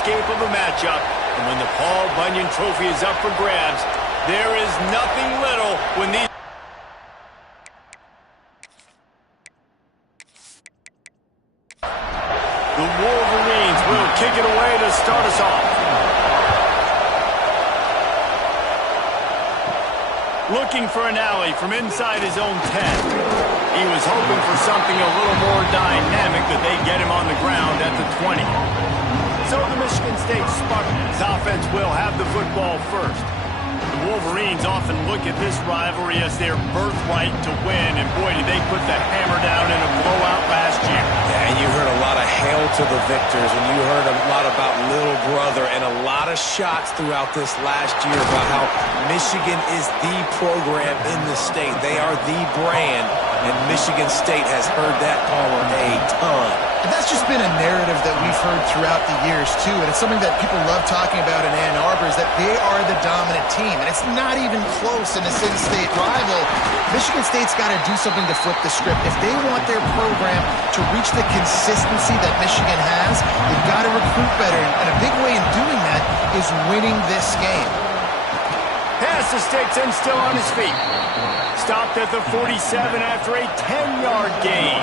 landscape of a matchup. And when the Paul Bunyan Trophy is up for grabs, there is nothing little when these... The Wolverines will kick it away to start us off. Looking for an alley from inside his own 10. He was hoping for something a little more dynamic, that they get him on the ground at the 20. So the Michigan State Spartans offense will have the football first. The Wolverines often look at this rivalry as their birthright to win, and boy, did they put the hammer down in a blowout last year. Yeah, and you heard a lot of hail to the victors, and you heard a lot about little brother, and a lot of shots throughout this last year about how Michigan is the program in the state. They are the brand, and Michigan State has heard that caller a ton. And that's just been a narrative that we've heard throughout the years, too. And it's something that people love talking about in Ann Arbor, is that they are the dominant team. And it's not even close in a in-state rival. Michigan State's got to do something to flip the script. If they want their program to reach the consistency that Michigan has, they've got to recruit better. And a big way in doing that is winning this game. Pass to Stetson, still on his feet. Stopped at the 47 after a 10-yard gain.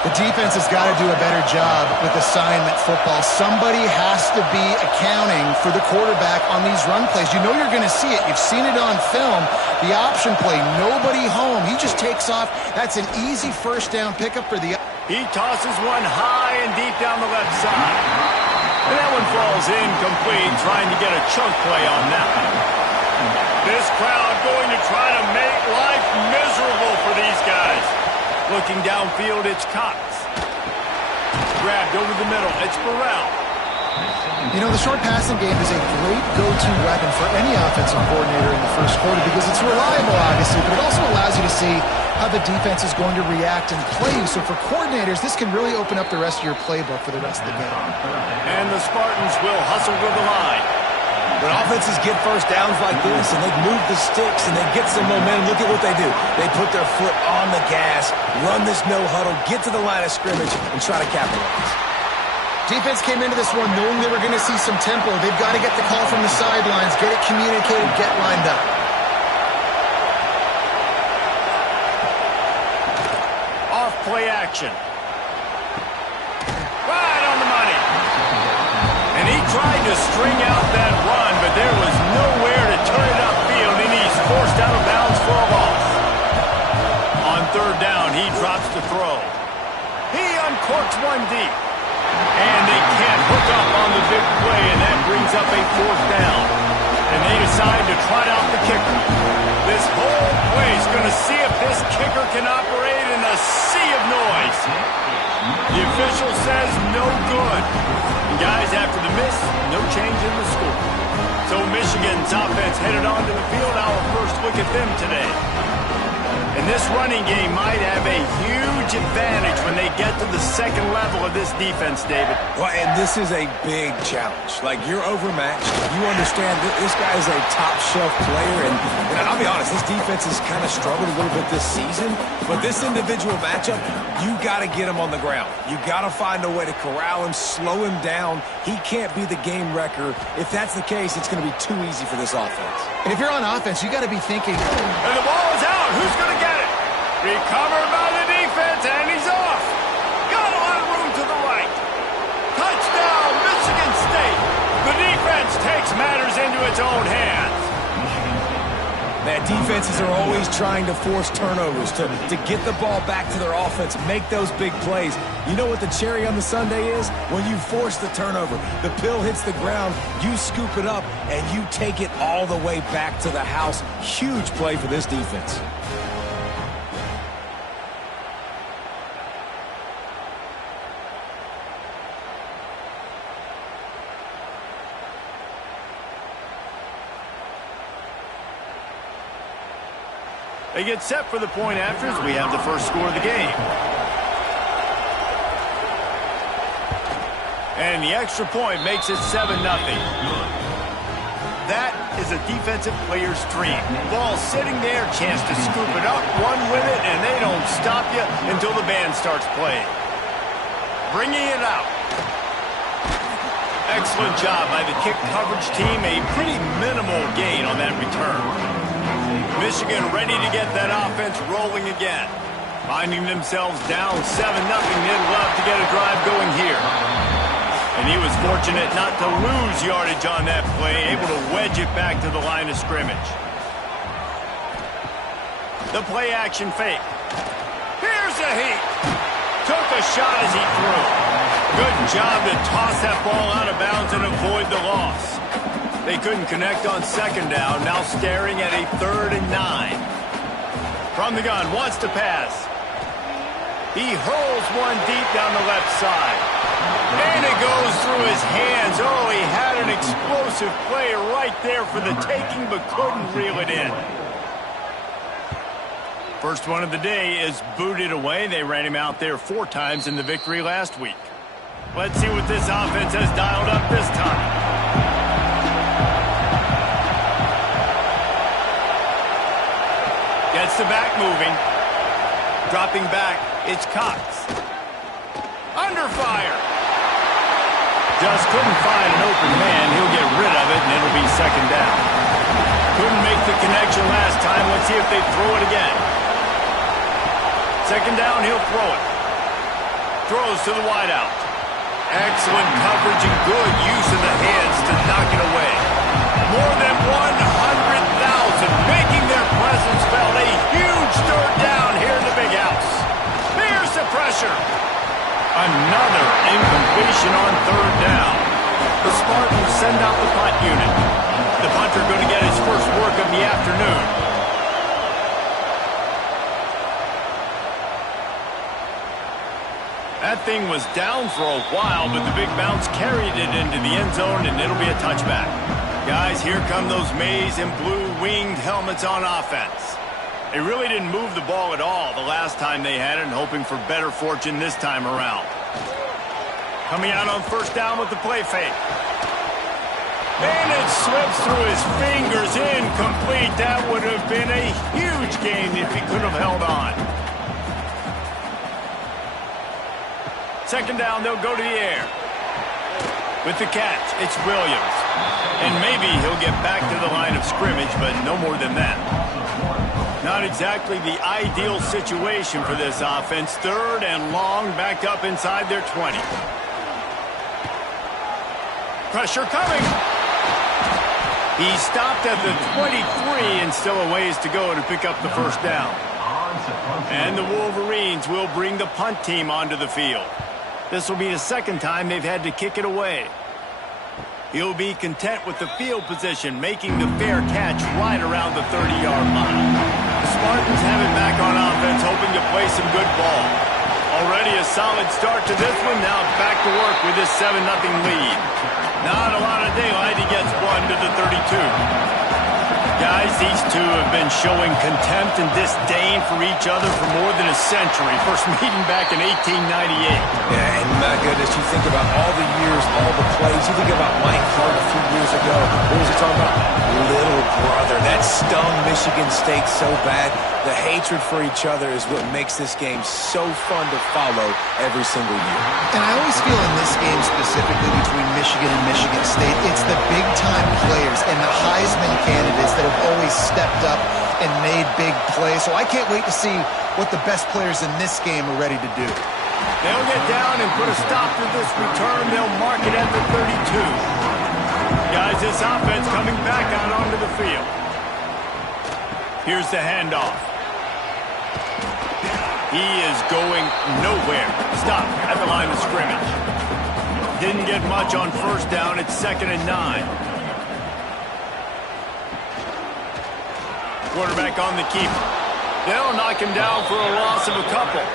The defense has got to do a better job with assignment football. Somebody has to be accounting for the quarterback on these run plays. You know you're going to see it. You've seen it on film. The option play, nobody home. He just takes off. That's an easy first down pickup for the... He tosses one high and deep down the left side. And that one falls incomplete, trying to get a chunk play on that one. This crowd going to try to make life miserable for these guys. Looking downfield, it's Cox. Grabbed over the middle, it's Burrell. You know, the short passing game is a great go-to weapon for any offensive coordinator in the first quarter because it's reliable, obviously, but it also allows you to see how the defense is going to react and play you. So for coordinators, this can really open up the rest of your playbook for the rest of the game. And the Spartans will hustle to the line. When offenses get first downs like this and they move the sticks and they get some momentum, look at what they do. They put their foot on the gas, run this no-huddle, get to the line of scrimmage, and try to capitalize. Defense came into this one knowing they were going to see some tempo. They've got to get the call from the sidelines, get it communicated, get lined up. Off play action. Right on the money. And he tried to string out that run, but there was nowhere to turn it upfield, and he's forced out of bounds for a loss. On third down, he drops to throw. He uncorks one deep. And they can't hook up on the big play, and that brings up a fourth down. And they decide to trot out the kicker. This whole play is going to see if this kicker can operate in a sea of noise. The official says no good. And guys, after the miss, no change in the score. So Michigan's offense headed onto the field. Our first look at them today. And this running game might have a huge advantage when they get to the second level of this defense, David. Well, and this is a big challenge. Like, you're overmatched. You understand that this guy is a top-shelf player. And I'll be honest, this defense has kind of struggled a little bit this season. But this individual matchup, you got to get him on the ground. You got to find a way to corral him, slow him down. He can't be the game wrecker. If that's the case, it's going to be too easy for this offense. And if you're on offense, you got to be thinking... And the ball is out. Who's going to get it? Recovered by the defense, and he's off. Got a lot of room to the right. Touchdown, Michigan State. The defense takes matters into its own hands. Man, defenses are always trying to force turnovers to get the ball back to their offense, make those big plays. You know what the cherry on the sundae is? When you force the turnover, the pill hits the ground, you scoop it up, and you take it all the way back to the house. Huge play for this defense. They get set for the point afters. We have the first score of the game. And the extra point makes it 7-0. That is a defensive player's dream. Ball sitting there, chance to scoop it up, run with it, and they don't stop you until the band starts playing. Bringing it out. Excellent job by the kick coverage team. A pretty minimal gain on that return. Michigan ready to get that offense rolling again. Finding themselves down 7-0, they'd love to get a drive going here. And he was fortunate not to lose yardage on that play, able to wedge it back to the line of scrimmage. The play action fake. Here's a heat. Took a shot as he threw. Good job to toss that ball out of bounds and avoid the loss. They couldn't connect on second down, now staring at a 3rd and 9. From the gun, wants to pass. He hurls one deep down the left side. And it goes through his hands. Oh, he had an explosive play right there for the taking, but couldn't reel it in. First one of the day is booted away. They ran him out there 4 times in the victory last week. Let's see what this offense has dialed up this time. Gets the back moving. Dropping back, it's Cox. Under fire. Just couldn't find an open man. He'll get rid of it, and it'll be second down. Couldn't make the connection last time. Let's see if they throw it again. Second down, he'll throw it. Throws to the wideout. Excellent coverage and good use of the hands to knock it away. More than 100,000 making their presence felt. A huge third down here in the big house. Here's the pressure. Another incompletion on third down. The Spartans send out the punt unit. The punter going to get his first work of the afternoon. That thing was down for a while, but the big bounce carried it into the end zone, and it'll be a touchback. Guys, here come those maize and blue winged helmets on offense. They really didn't move the ball at all the last time they had it, and hoping for better fortune this time around. Coming out on first down with the play fake. And it slips through his fingers, incomplete. That would have been a huge gain if he could have held on. Second down, they'll go to the air. With the catch, it's Williams. And maybe he'll get back to the line of scrimmage, but no more than that. Not exactly the ideal situation for this offense. 3rd and long, backed up inside their 20. Pressure coming. He stopped at the 23 and still a ways to go to pick up the first down. And the Wolverines will bring the punt team onto the field. This will be the second time they've had to kick it away. He'll be content with the field position, making the fair catch right around the 30-yard line. The Spartans have it back on offense, hoping to play some good ball. Already a solid start to this one, now back to work with this 7-0 lead. Not a lot of daylight, he gets one to the 32. Guys, these two have been showing contempt and disdain for each other for more than a century. First meeting back in 1898. Yeah, and my goodness, you think about all the years, all the plays. You think about Mike Hart a few years ago. What was he talking about? Little brother. That stung Michigan State so bad. The hatred for each other is what makes this game so fun to follow every single year. And I always feel in this game specifically between Michigan and Michigan State, it's the big-time players and the Heisman candidates that have always stepped up and made big plays. So I can't wait to see what the best players in this game are ready to do. They'll get down and put a stop to this return. They'll mark it at the 32. Guys, this offense coming back out onto the field. Here's the handoff. He is going nowhere. Stop at the line of scrimmage. Didn't get much on first down. It's 2nd and 9. Quarterback on the keeper. They'll knock him down for a loss of a couple.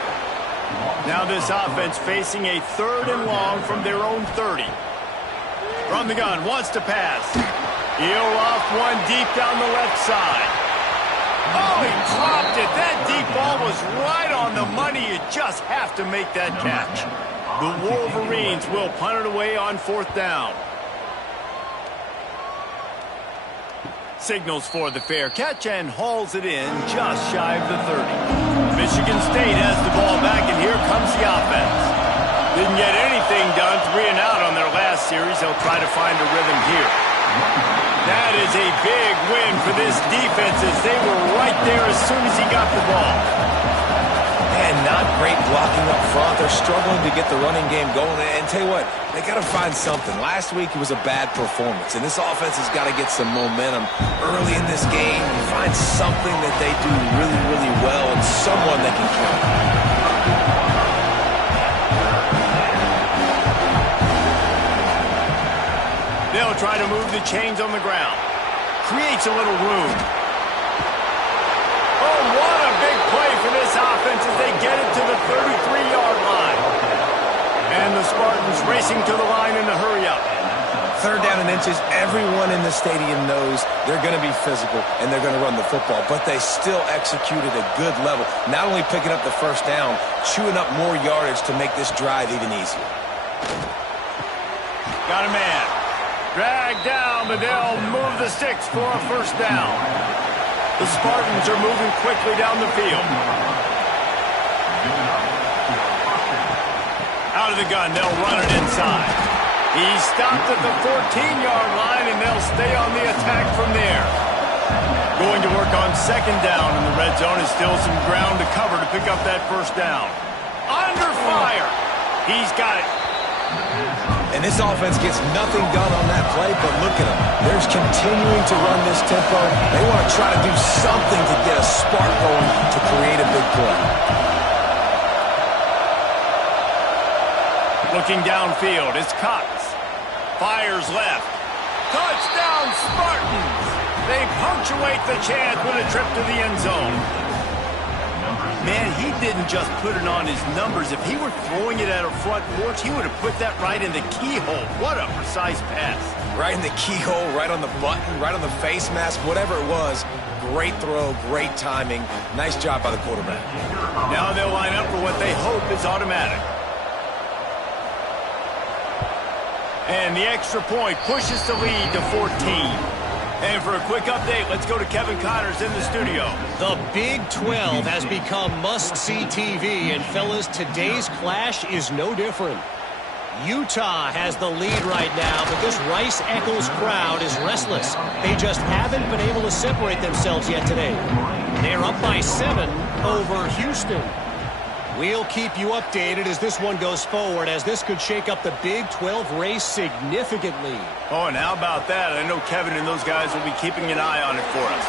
Now this offense facing a 3rd and long from their own 30. From the gun, wants to pass. He'll off one deep down the left side. Oh, he dropped it. That deep ball was right on the money. You just have to make that catch. The Wolverines will punt it away on 4th down. Signals for the fair catch and hauls it in just shy of the 30. Michigan State has the ball back, and here comes the offense. Didn't get anything done, 3 and out on their last series. They'll try to find a rhythm here. That is a big win for this defense as they were right there as soon as he got the ball. And not great blocking up front. They're struggling to get the running game going. And tell you what, they got to find something. Last week it was a bad performance, and this offense has got to get some momentum early in this game. Find something that they do really, really well and someone they can count on. They'll try to move the chains on the ground. Creates a little room. Oh, what a big play for this offense as they get it to the 33-yard line. And the Spartans racing to the line in the hurry-up. Third down and inches, everyone in the stadium knows they're going to be physical and they're going to run the football, but they still executed a good level. Not only picking up the first down, chewing up more yardage to make this drive even easier. Got a man. Dragged down, but they'll move the sticks for a first down. The Spartans are moving quickly down the field. Out of the gun, they'll run it inside. He stopped at the 14-yard line, and they'll stay on the attack from there. Going to work on second down in the red zone is still some ground to cover to pick up that first down. Under fire. He's got it. And this offense gets nothing done on that play, but look at them. They're continuing to run this tempo. They want to try to do something to get a spark going to create a big play. Looking downfield, it's Cox. Fires left. Touchdown, Spartans! They punctuate the chance with a trip to the end zone. Man, he didn't just put it on his numbers. If he were throwing it at a front porch, he would have put that right in the keyhole. What a precise pass. Right in the keyhole, right on the button, right on the face mask, whatever it was. Great throw, great timing. Nice job by the quarterback. Now they'll line up for what they hope is automatic. And the extra point pushes the lead to 14. And for a quick update, let's go to Kevin Connors in the studio. The Big 12 has become must-see TV, and fellas, today's clash is no different. Utah has the lead right now, but this Rice-Eccles crowd is restless. They just haven't been able to separate themselves yet today. They're up by 7 over Houston. We'll keep you updated as this one goes forward, as this could shake up the Big 12 race significantly. Oh, and how about that? I know Kevin and those guys will be keeping an eye on it for us.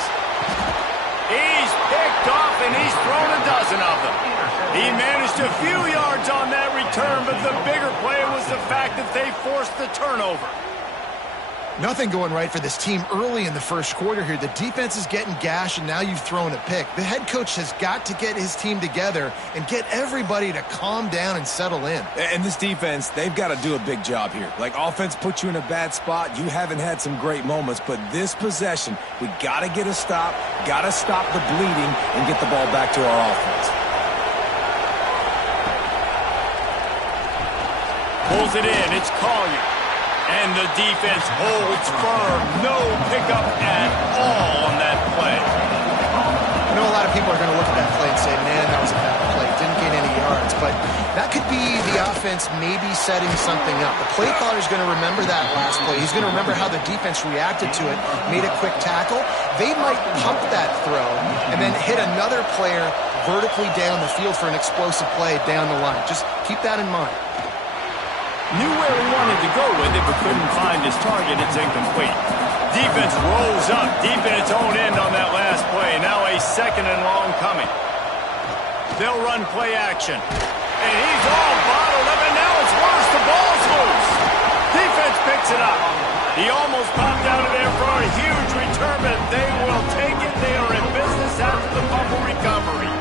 He's picked off, and he's thrown a dozen of them. He managed a few yards on that return, but the bigger play was the fact that they forced the turnover. Nothing going right for this team early in the first quarter here. The defense is getting gashed, and now you've thrown a pick. The head coach has got to get his team together and get everybody to calm down and settle in. And this defense, they've got to do a big job here. Like, offense puts you in a bad spot. You haven't had some great moments, but this possession, we got to get a stop, got to stop the bleeding, and get the ball back to our offense. Pulls it in. It's Collier. And the defense holds firm. No pickup at all on that play. I know a lot of people are going to look at that play and say, man, that was a bad play. Didn't gain any yards. But that could be the offense maybe setting something up. The play caller is going to remember that last play. He's going to remember how the defense reacted to it, made a quick tackle. They might pump that throw and then hit another player vertically down the field for an explosive play down the line. Just keep that in mind. Knew where he wanted to go with it, but couldn't find his target. It's incomplete. Defense rolls up deep in its own end on that last play. Now a second and long coming. They'll run play action. And he's all bottled up, and now it's worse. The ball's loose. Defense picks it up. He almost popped out of there for a huge return, but they will take it. They are in business after the fumble recovery.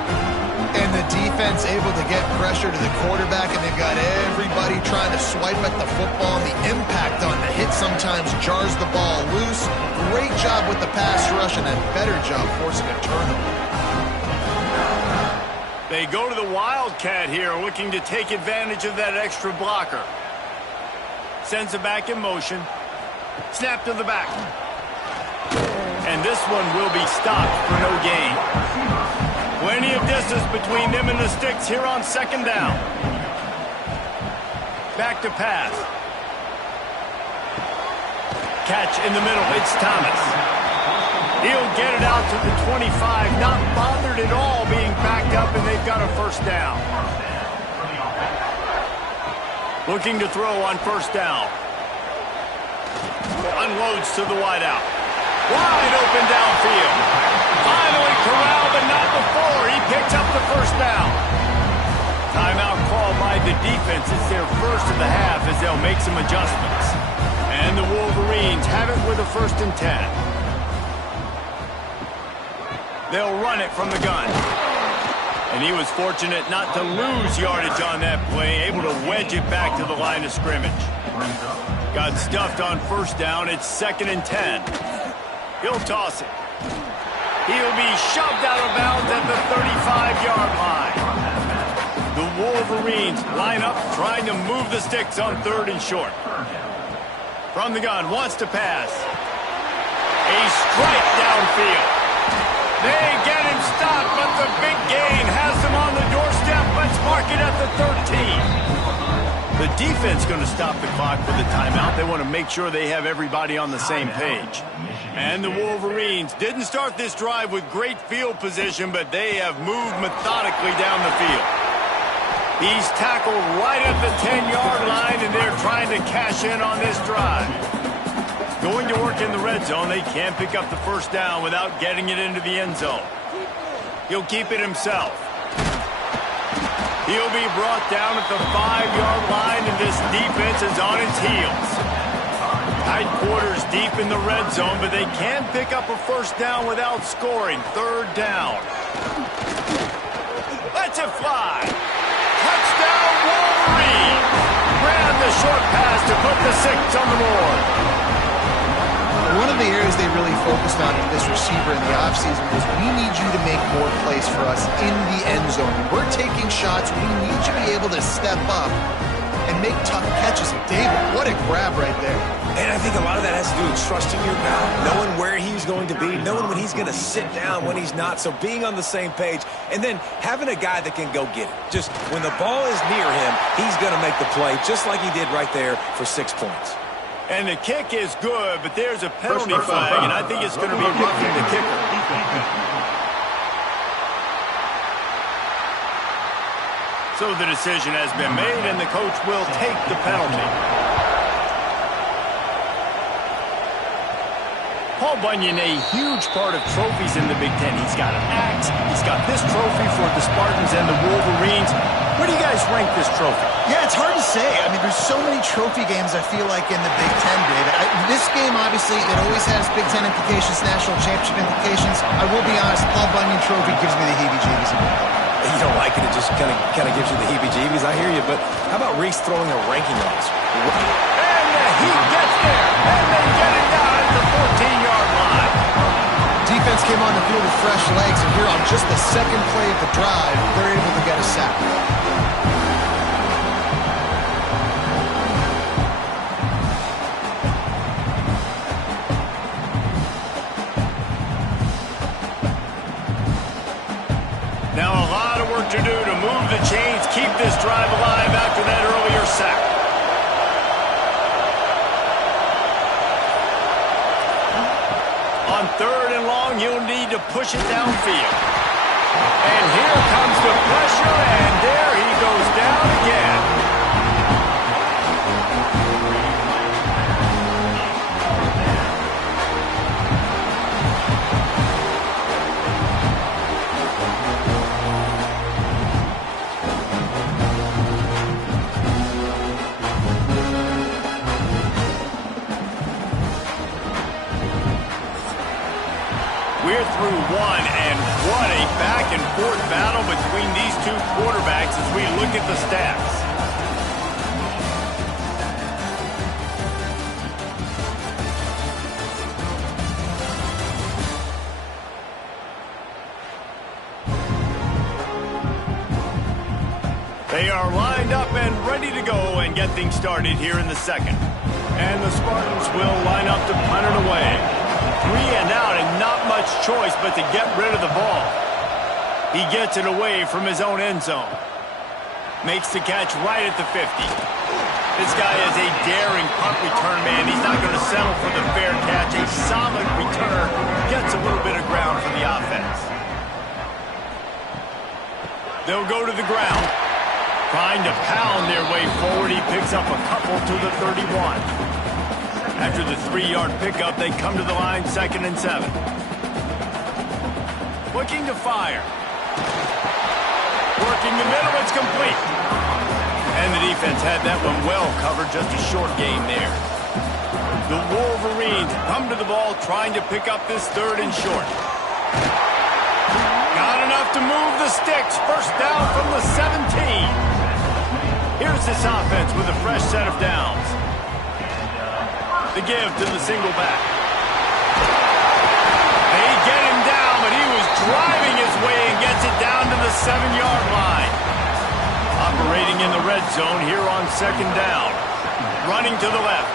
And the defense able to get pressure to the quarterback, and they've got everybody trying to swipe at the football, and the impact on the hit sometimes jars the ball loose. Great job with the pass rush, and a better job forcing a turnover. They go to the Wildcat here, looking to take advantage of that extra blocker. Sends it back in motion. Snap to the back. And this one will be stopped for no gain. Plenty of distance between them and the sticks here on second down. Back to pass. catch in the middle. It's Thomas. He'll get it out to the 25, not bothered at all being backed up, and they've got a first down. Looking to throw on first down. Unloads to the wideout. Wide open downfield. Finally corralled, but not before. He picks up the first down. Timeout called by the defense. It's their first of the half as they'll make some adjustments. And the Wolverines have it with a 1st and 10. They'll run it from the gun. And he was fortunate not to lose yardage on that play, able to wedge it back to the line of scrimmage. Got stuffed on first down. It's 2nd and 10. He'll toss it. He'll be shoved out of bounds at the 35-yard line. The Wolverines line up trying to move the sticks on 3rd and short. From the gun, wants to pass. A strike downfield. They get him stopped, but the big gain has him on the doorstep. Let's mark it at the 13. The defense going to stop the clock for the timeout. They want to make sure they have everybody on the same page. And the Wolverines didn't start this drive with great field position, but they have moved methodically down the field. He's tackled right at the 10-yard line, and they're trying to cash in on this drive. Going to work in the red zone, they can't pick up the first down without getting it into the end zone. He'll keep it himself. He'll be brought down at the 5-yard line, and this defense is on its heels. Tight quarters deep in the red zone, but they can't pick up a first down without scoring. 3rd down. Let's it fly. Touchdown, Wolverine. Grab the short pass to put the 6 on the board. One of the areas they really focused on in this receiver in the offseason was we need you to make more plays for us in the end zone. We're taking shots. We need you to be able to step up and make tough catches. David, what a grab right there. And I think a lot of that has to do with trusting your guy, knowing where he's going to be, knowing when he's going to sit down, when he's not. So being on the same page, and then having a guy that can go get it. Just when the ball is near him, he's going to make the play, just like he did right there for 6 points. And the kick is good, but there's a penalty flag, and I think it's going to be roughing the kicker. So the decision has been made, and the coach will take the penalty. Paul Bunyan, a huge part of trophies in the Big Ten. He's got an axe. He's got this trophy for the Spartans and the Wolverines. Where do you guys rank this trophy? Yeah, it's hard to say. I mean, there's so many trophy games, I feel like, in the Big Ten, David. This game, obviously, it always has Big Ten implications, national championship implications. I will be honest, Paul Bunyan Trophy gives me the heebie-jeebies. You don't like it, it just kind of gives you the heebie-jeebies. I hear you, but how about Reese throwing a ranking on us? And the Heat gets there, and they get it down at the 14-yard line. Defense came on the field with fresh legs, and here on just the 2nd play of the drive, they're able to get a sack. Now a lot of work to do to move the chains, keep this drive alive after that earlier sack. On 3rd and long, you'll need to push it downfield. And here comes the pressure, and there he goes down again. We're through one, and what a back-and-forth battle between these two quarterbacks as we look at the stats. They are lined up and ready to go and get things started here in the 2nd. And the Spartans will line up to punt it away. 3 and out, and not much choice but to get rid of the ball. He gets it away from his own end zone. Makes the catch right at the 50. This guy is a daring punt return man. He's not going to settle for the fair They'll go to the ground. Trying to pound their way forward. He picks up a couple to the 31. After the 3-yard pickup, they come to the line, 2nd and 7. Looking to fire. Working the middle, it's complete. And the defense had that one well covered, just a short gain there. The Wolverines come to the ball, trying to pick up this 3rd and short. Got enough to move the sticks. First down from the 17. Here's this offense with a fresh set of downs. The give to the single back. They get him down, but he was driving his way and gets it down to the 7-yard line. Operating in the red zone here on 2nd down. Running to the left.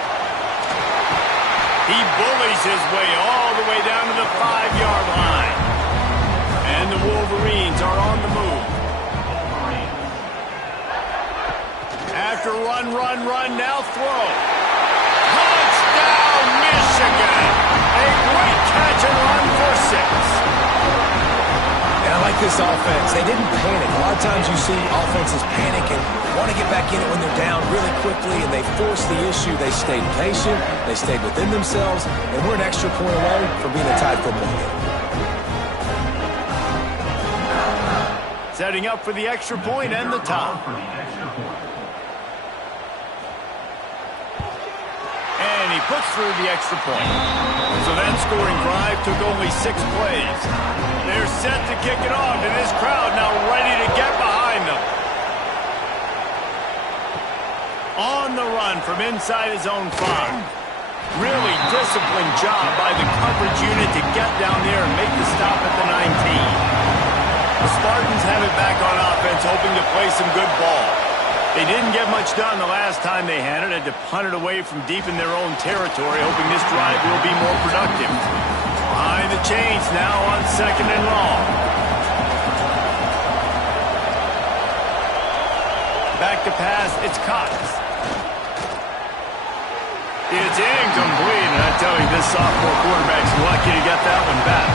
He bullies his way all the way down to the 5-yard line. And the Wolverines are on the move. After run, now throw. Touchdown, Michigan! A great catch and run for 6. And I like this offense. They didn't panic. A lot of times you see offenses panic and want to get back in it when they're down really quickly, and they force the issue. They stayed patient. They stayed within themselves, and we're an extra point away from being a tied football game. Setting up for the extra point and the top. And he puts through the extra point. So that scoring drive took only 6 plays. They're set to kick it off, and this crowd now ready to get behind them. On the run from inside his own 5. Really disciplined job by the coverage unit to get down there and make the stop at the 19. The Spartans have it back on offense, hoping to play some good ball. They didn't get much done the last time they had it. Had to punt it away from deep in their own territory, hoping this drive will be more productive. Behind the chains now on 2nd and long. Back to pass, it's Cox. It's incomplete, and I tell you, this sophomore quarterback's lucky to get that one back.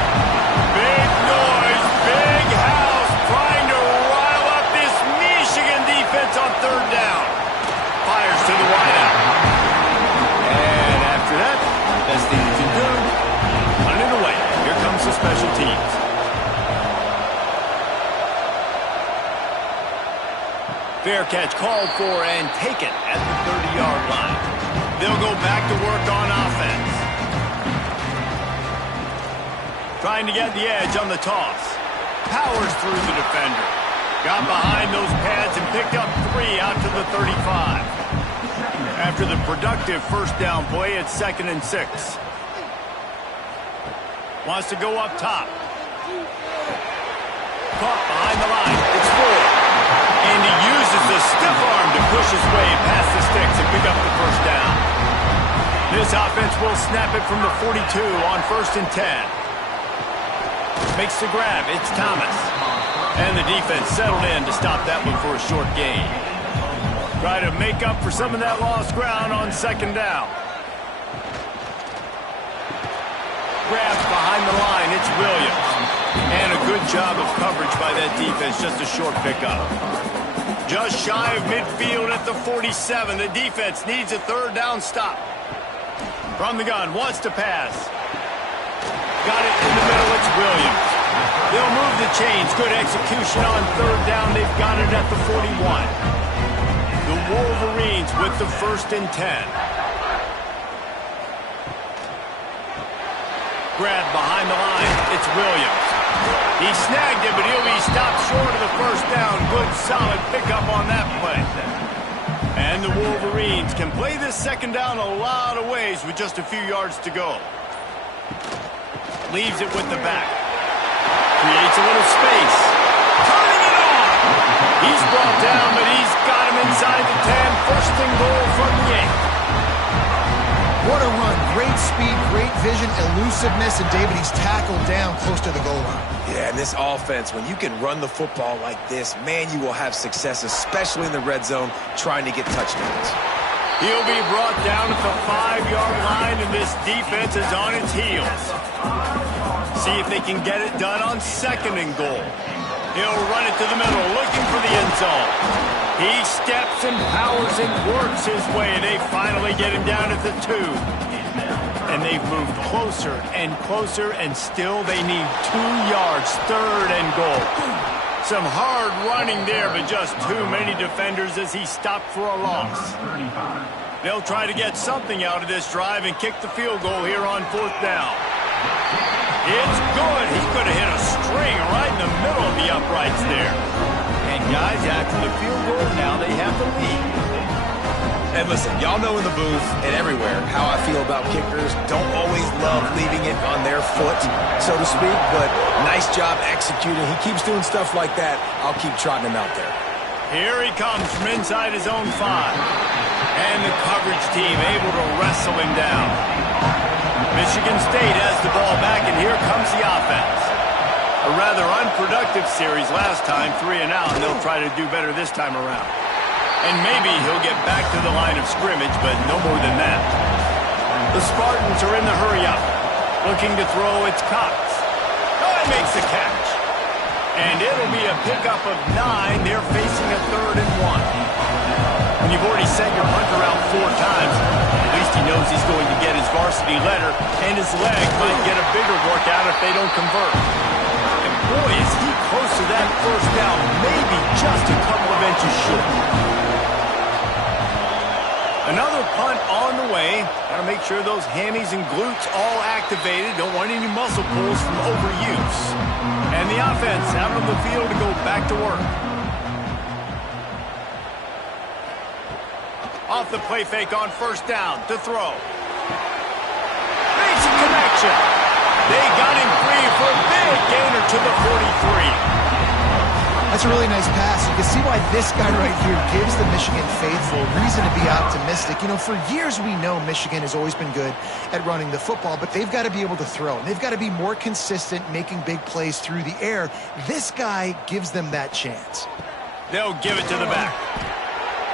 Big noise, big house, trying to rile up this Michigan defense on 3rd down. Fires to the wideout. And after that, best thing you can do, run it away. Here comes the special teams. Fair catch called for and taken at the 30-yard line. They'll go back to work on offense. Trying to get the edge on the toss. Powers through the defender. Got behind those pads and picked up 3 out to the 35. After the productive first down play, it's 2nd and 6. Wants to go up top. Caught behind the line. It's 4. And he uses the stiff arm to push his way past the sticks and pick up the first down. This offense will snap it from the 42 on 1st and 10. Makes the grab. It's Thomas. And the defense settled in to stop that one for a short gain. Try to make up for some of that lost ground on 2nd down. Grabs behind the line. It's Williams. And a good job of coverage by that defense. Just a short pickup. Just shy of midfield at the 47. The defense needs a 3rd down stop. From the gun, wants to pass. Got it in the middle, it's Williams. They'll move the chains. Good execution on 3rd down. They've got it at the 41. The Wolverines with the 1st and 10. Grab behind the line. It's Williams. He snagged it, but he'll be stopped short of the first down. Good, solid pickup on that play. And the Wolverines can play this 2nd down a lot of ways with just a few yards to go. Leaves it with the back. Creates a little space. Turning it on. He's brought down, but he's got him inside the 10. 1st and goal from the 8. What a run. Great speed, great vision, elusiveness, and David, he's tackled down close to the goal line. Yeah, and this offense, when you can run the football like this, man, you will have success, especially in the red zone, trying to get touchdowns. He'll be brought down at the 5-yard line, and this defense is on its heels. See if they can get it done on 2nd and goal. He'll run it to the middle, looking for the end zone. He steps and powers and works his way. They finally get him down at the 2. And they've moved closer and closer, and still they need 2 yards, 3rd and goal. Some hard running there, but just too many defenders as he stopped for a loss. They'll try to get something out of this drive and kick the field goal here on 4th down. It's good. He could have hit a string right in the middle of the uprights there. And guys, after the field goal, now they have the lead. And listen, y'all know in the booth and everywhere how I feel about kickers. Don't always love leaving it on their foot, so to speak, but nice job executing. He keeps doing stuff like that. I'll keep trotting him out there. Here he comes from inside his own 5. And the coverage team able to wrestle him down. Michigan State has the ball back, and here comes the offense. A rather unproductive series last time, 3 and out, and they'll try to do better this time around. And maybe he'll get back to the line of scrimmage, but no more than that. The Spartans are in the hurry-up. Looking to throw, it's Cox. Oh, he makes the catch. And it'll be a pickup of 9. They're facing a 3rd and 1. When you've already sent your punter out 4 times, at least he knows he's going to get his varsity letter, and his leg might get a bigger workout if they don't convert. And boy, is he close to that 1st down, maybe just a couple of inches short. Another punt on the way. Got to make sure those hammies and glutes all activated. Don't want any muscle pulls from overuse. And the offense out on the field to go back to work. Off the play fake on 1st down to throw. Makes a connection. They got him free for a big gainer to the 43. That's a really nice pass. You can see why this guy right here gives the Michigan faithful reason to be optimistic. You know, for years we know Michigan has always been good at running the football, but they've got to be able to throw. They've got to be more consistent making big plays through the air. This guy gives them that chance. They'll give it to the back.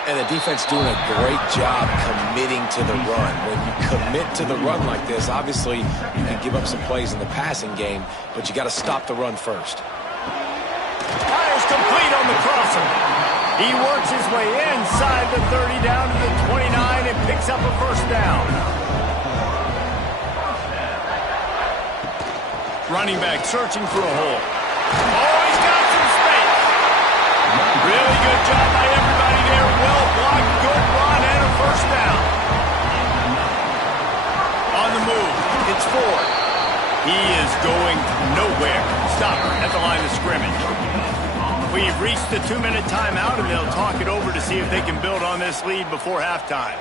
And the defense doing a great job committing to the run. When you commit to the run like this, obviously you can give up some plays in the passing game, but you got to stop the run first. Fires complete on the crosser. He works his way inside the 30 down to the 29 and picks up a 1st down. Running back searching for a hole. Oh, he's got some space. Really good job by everybody there. Well blocked, good run, and a 1st down. On the move, it's Ford. He is going nowhere. Stop at the line of scrimmage. We've reached the 2-minute timeout, and they'll talk it over to see if they can build on this lead before halftime.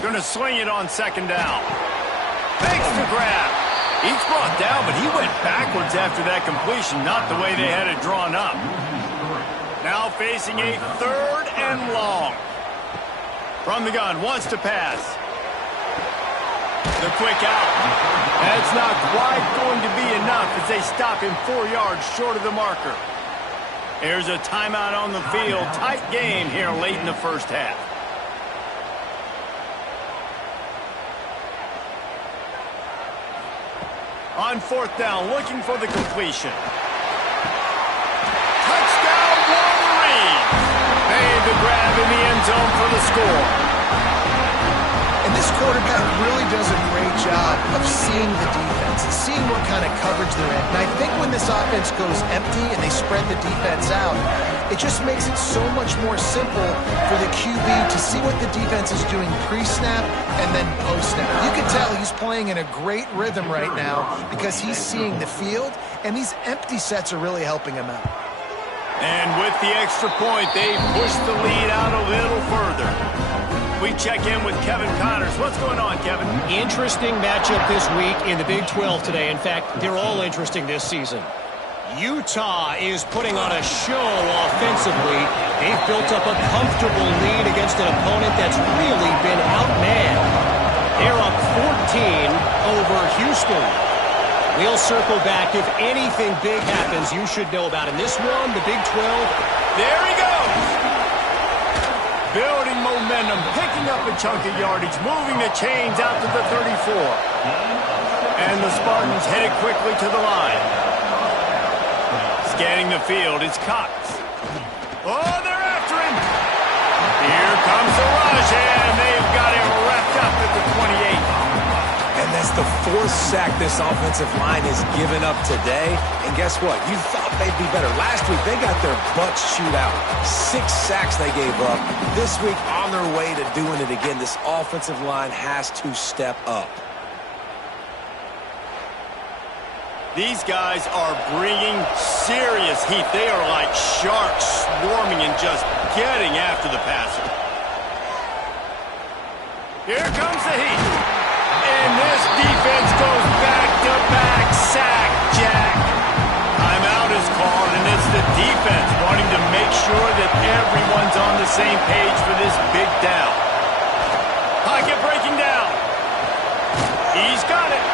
Going to swing it on 2nd down. Makes the grab. He's brought down, but he went backwards after that completion, not the way they had it drawn up. Now facing a 3rd and long. From the gun, wants to pass. The quick out. That's not quite going to be enough as they stop him 4 yards short of the marker. There's a timeout on the field. Tight game here late in the 1st half. On 4th down, looking for the completion. Touchdown, Wolverine! Made the grab in the end zone for the score. And this quarterback really does a great job of seeing the defense and seeing what kind of coverage they're in. And I think when this offense goes empty and they spread the defense out, it just makes it so much more simple for the QB to see what the defense is doing pre-snap and then post-snap. You can tell he's playing in a great rhythm right now because he's seeing the field, and these empty sets are really helping him out. And with the extra point, they push the lead out a little further. We check in with Kevin Connors. What's going on, Kevin? Interesting matchup this week in the Big 12 today. In fact, they're all interesting this season. Utah is putting on a show offensively. They've built up a comfortable lead against an opponent that's really been outmanned. They're up 14 over Houston. We'll circle back. If anything big happens, you should know about it. In this one, the Big 12. There he goes. Building momentum, picking up a chunk of yardage, moving the chains out to the 34. And the Spartans headed quickly to the line. Scanning the field, it's Cox. Oh, they're after him. Here comes the rush, and they've got him wrapped up at the 28. And that's the fourth sack this offensive line has given up today. And guess what? You thought they'd be better. Last week, they got their butts chewed out. 6 sacks they gave up. This week, on their way to doing it again, this offensive line has to step up. These guys are bringing serious heat. They are like sharks swarming and just getting after the passer. Here comes the heat. And this defense goes back-to-back sack, Jack. Timeout is called, and it's the defense wanting to make sure that everyone's on the same page for this big down. Pocket breaking down. He's got it.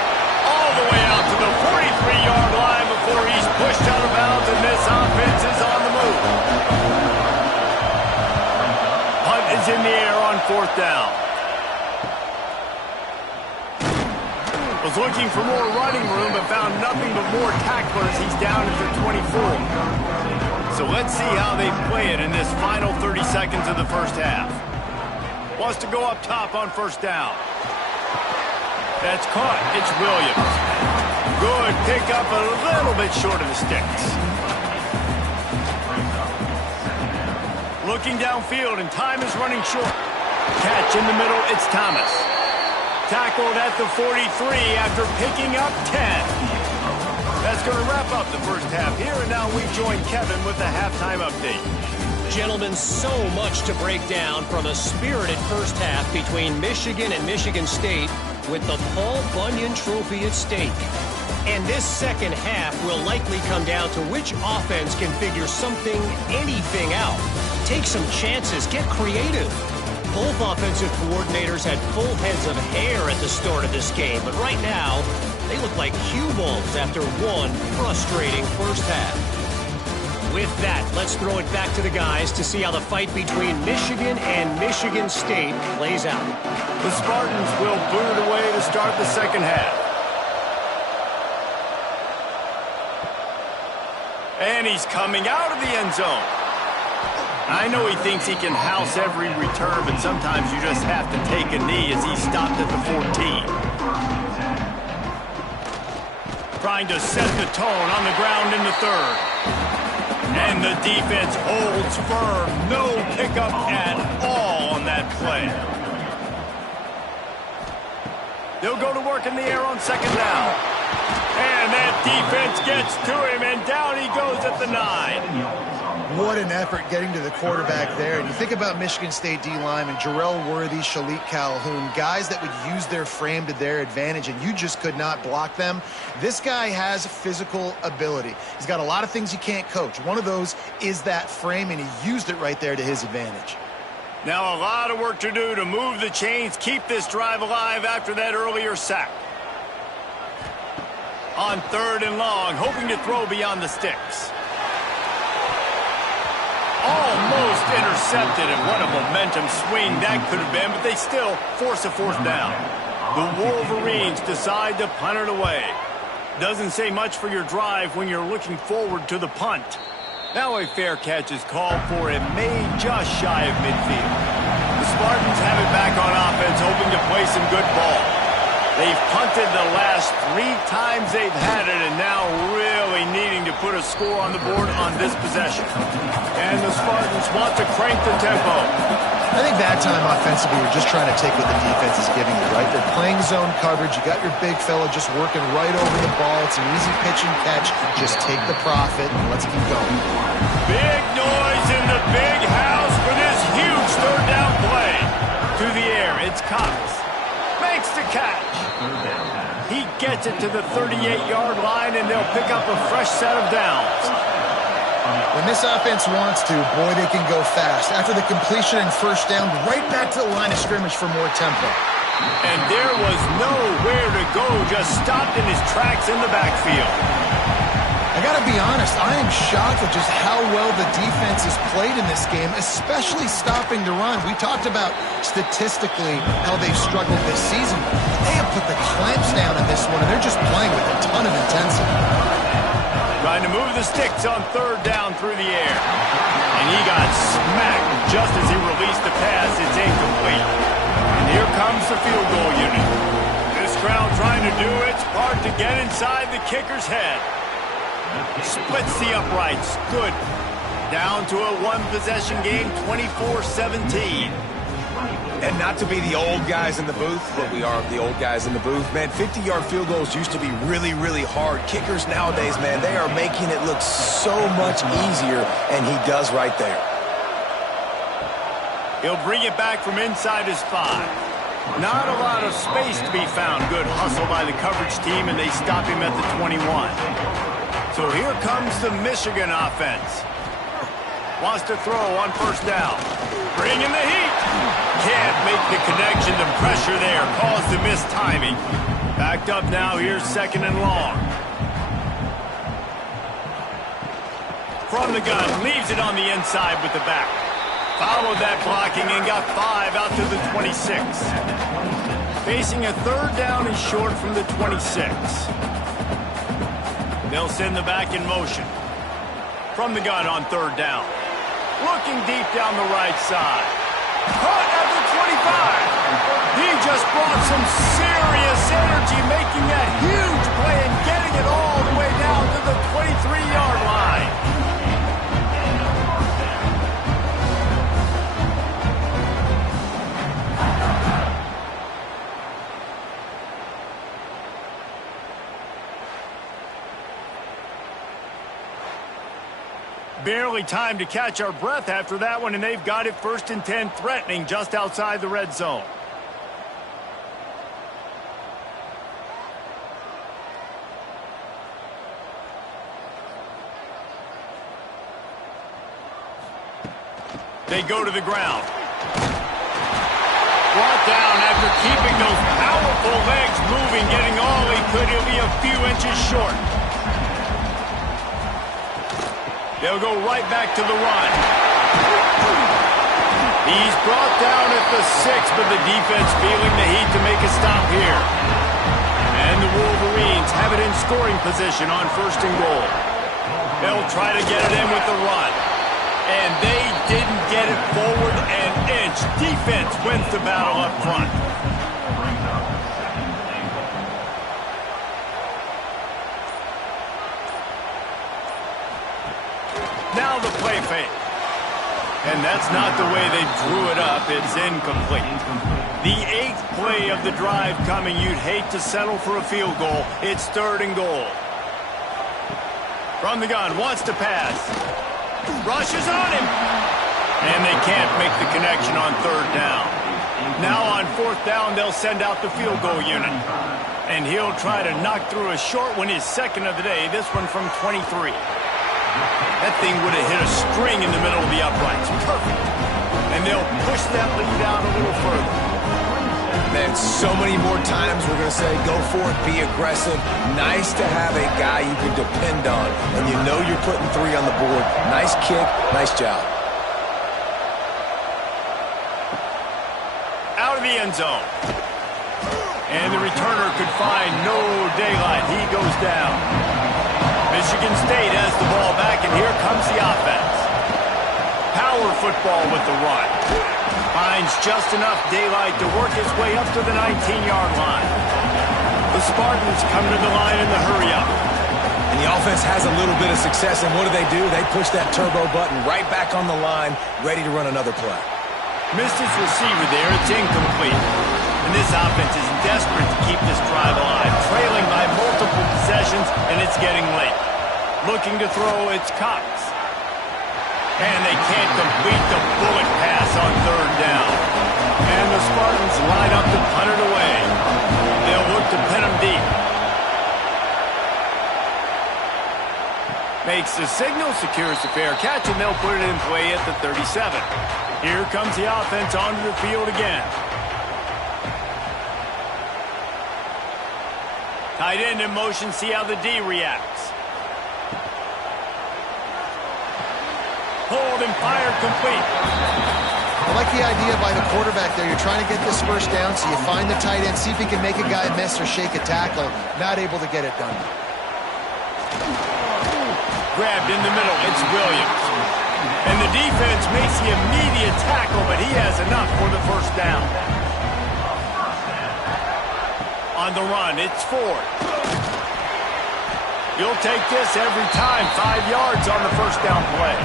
All the way out to the 43-yard line before he's pushed out of bounds, and this offense is on the move. Punt is in the air on 4th down. Was looking for more running room, but found nothing but more tacklers. He's down at the 24. So let's see how they play it in this final 30 seconds of the first half. Wants to go up top on 1st down. That's caught. It's Williams. Good pickup, a little bit short of the sticks. Looking downfield, and time is running short. Catch in the middle, it's Thomas. Tackled at the 43 after picking up 10. That's going to wrap up the first half here, and now we join Kevin with the halftime update. Gentlemen, so much to break down from a spirited first half between Michigan and Michigan State with the Paul Bunyan Trophy at stake. And this second half will likely come down to which offense can figure something, anything out. Take some chances, get creative. Both offensive coordinators had full heads of hair at the start of this game, but right now, they look like cue balls after one frustrating first half. With that, let's throw it back to the guys to see how the fight between Michigan and Michigan State plays out. The Spartans will boot it away to start the second half. And he's coming out of the end zone. I know he thinks he can house every return, but sometimes you just have to take a knee as he stopped at the 14. Trying to set the tone on the ground in the 3rd. And the defense holds firm. No pickup at all on that play. They'll go to work in the air on 2nd down. And that defense gets to him, and down he goes at the 9. What an effort getting to the quarterback there. And you think about Michigan State D-linemen, Jarrell Worthy, Shalik Calhoun, guys that would use their frame to their advantage, and you just could not block them. This guy has physical ability. He's got a lot of things you can't coach. One of those is that frame, and he used it right there to his advantage. Now a lot of work to do to move the chains, keep this drive alive after that earlier sack. On 3rd and long, hoping to throw beyond the sticks. Almost intercepted, and what a momentum swing that could have been, but they still force a 4th down. The Wolverines decide to punt it away. Doesn't say much for your drive when you're looking forward to the punt. Now a fair catch is called for and made just shy of midfield. The Spartans have it back on offense, hoping to play some good ball. They've punted the last 3 times they've had it, and now really needing to put a score on the board on this possession. And the Spartans want to crank the tempo. I think that time offensively, you're just trying to take what the defense is giving you, right? They're playing zone coverage. You got your big fella just working right over the ball. It's an easy pitch and catch. Just take the profit and let's keep going. Big noise in the big house for this huge 3rd down play. To the air, it's Cox. Makes the catch. He gets it to the 38-yard line, and they'll pick up a fresh set of downs. When this offense wants to, boy, they can go fast. After the completion and 1st down, right back to the line of scrimmage for more tempo. And there was nowhere to go, just stopped in his tracks in the backfield. I got to be honest, I am shocked at just how well the defense has played in this game, especially stopping the run. We talked about statistically how they've struggled this season. They have put the clamps down in this one, and they're just playing with a ton of intensity. Trying to move the sticks on third down through the air. And he got smacked just as he released the pass. It's incomplete. And here comes the field goal unit. This crowd trying to do its part to get inside the kicker's head. Splits the uprights. Good. Down to a one-possession game, 24-17. And not to be the old guys in the booth, but we are the old guys in the booth. Man, 50-yard field goals used to be really, really hard. Kickers nowadays, man, they are making it look so much easier, and he does right there. He'll bring it back from inside his 5. Not a lot of space to be found. Good hustle by the coverage team, and they stop him at the 21. So here comes the Michigan offense. Wants to throw on first down. Bringing the heat. Can't make the connection. The pressure there caused the missed timing. Backed up now. Here's second and long. From the gun. Leaves it on the inside with the back. Followed that blocking and got 5 out to the 26. Facing a third down and short from the 26. They'll send the back in motion. From the gun on third down. Looking deep down the right side. Caught at the 25. He just brought some serious energy, making that huge play and getting it all the way down to the 23-yard line. Barely time to catch our breath after that one, and they've got it 1st and 10, threatening just outside the red zone. They go to the ground. Brought down after keeping those powerful legs moving, getting all he could. He'll be a few inches short. They'll go right back to the run. He's brought down at the 6, but the defense feeling the heat to make a stop here. And the Wolverines have it in scoring position on 1st and goal. They'll try to get it in with the run. And they didn't get it forward an inch. Defense wins the battle up front. Now the play fake. And that's not the way they drew it up. It's incomplete. The 8th play of the drive coming. You'd hate to settle for a field goal. It's 3rd and goal. From the gun, wants to pass. Rushes on him. And they can't make the connection on 3rd down. Now on 4th down, they'll send out the field goal unit. And he'll try to knock through a short one, his 2nd of the day. This one from 23. That thing would have hit a string in the middle of the uprights. Perfect. And they'll push that lead out a little further. Man, so many more times we're going to say, go for it, be aggressive. Nice to have a guy you can depend on. And you know you're putting 3 on the board. Nice kick, nice job. Out of the end zone. And the returner could find no daylight. He goes down. Michigan State has the ball back, and here comes the offense. Power football with the run. Finds just enough daylight to work his way up to the 19-yard line. The Spartans come to the line in the hurry-up. And the offense has a little bit of success, and what do? They push that turbo button right back on the line, ready to run another play. Missed his receiver there. It's incomplete. And this offense is desperate to keep this drive alive, trailing by multiple possessions, and it's getting late. Looking to throw, it's Cox. And they can't complete the bullet pass on 3rd down. And the Spartans line up to punt it away. They'll look to pin him deep. Makes the signal, secures the fair catch, and they'll put it in play at the 37. Here comes the offense onto the field again. Tight end in motion, see how the D reacts. pulled and fired complete. I like the idea by the quarterback there. You're trying to get this first down, so you find the tight end, see if he can make a guy miss or shake a tackle. Not able to get it done. Grabbed in the middle. It's Williams. And the defense makes the immediate tackle, but he has enough for the first down. On the run, it's Ford. You'll take this every time. 5 yards on the first down play.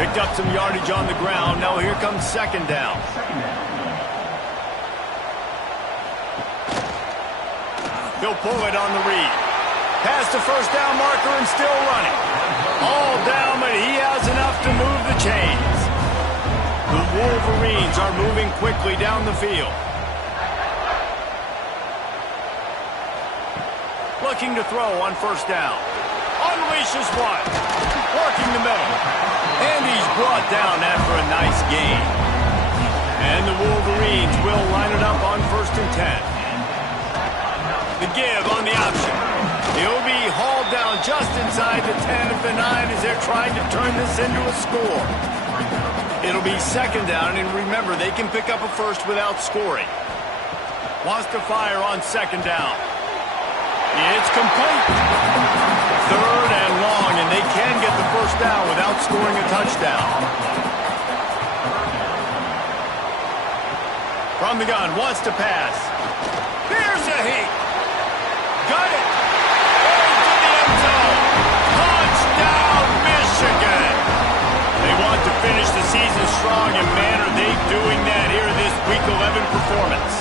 Picked up some yardage on the ground. Now here comes second down. He'll pull it on the read. Past the first down marker and still running. All down, but he has enough to move the chains. The Wolverines are moving quickly down the field. Looking to throw on first down. Unleashes one. Working the middle. And he's brought down after a nice gain. And the Wolverines will line it up on 1st and 10. The give on the option. He'll be hauled down just inside the 10 of the 9 as they're trying to turn this into a score. It'll be second down, and remember, they can pick up a first without scoring. Wants to fire on second down. It's complete. Third and long, and they can get the first down without scoring a touchdown. From the gun, wants to pass. Here's a heat. Got it. Into the end zone. Touchdown, Michigan. They want to finish the season strong, and man, are they doing that here in this Week 11 performance.